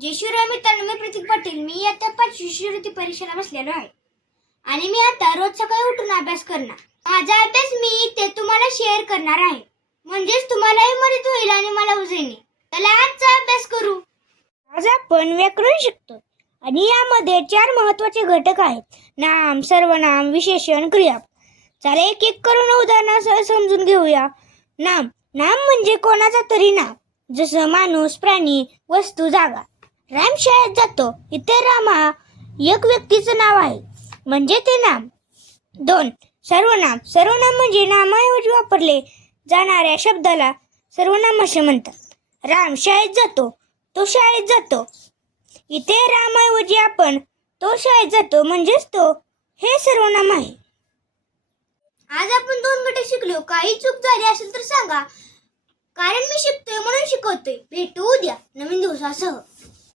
जय शिवराय मित्रांनो मी प्रतीक पाटील मी आता पाचवी शिष्यवृत्ती परीक्षेला बसलेलो आहे. आणि मी आता रोज सकाळी उठून अभ्यास करणार. माझा अभ्यास मी ते तुम्हाला शेअर करणार आहे. म्हणजेच तुम्हालाही मदत होईल आणि मला उजळणे चला आजचा अभ्यास करू. आज आपण व्याकरण शिकतो आणि यामध्ये चार महत्त्वाचे घटक आहेत. नाम सर्वनाम विशेषण क्रिया. चला एक एक करून उदाहरणासह समजून घेऊया. नाम. नाम म्हणजे कोणाचा तरी नाम. जसं माणूस प्राणी वस्तू जागा. राम शाळेत जातो. इथे राम हा एक व्यक्तीचं नाव आहे. म्हणजे ते नाम. दोन. सर्वनाम. सर्वनाम म्हणजे नामाऐवजी वापरले जाणाऱ्या शब्दाला सर्वनाम असे म्हणतात. राम शाळेत जातो. तो शाळेत जातो. इथे रामाऐवजी आपण तो शाळेत जातो. म्हणजेच तो हे सर्वनाम आहे. आज आपण दोन गटे शिकलो. काही चूक झाली असेल तर सांगा. कारण मी शिकतोय म्हणून शिकवतोय. भेटू उद्या नवीन दिवसासह.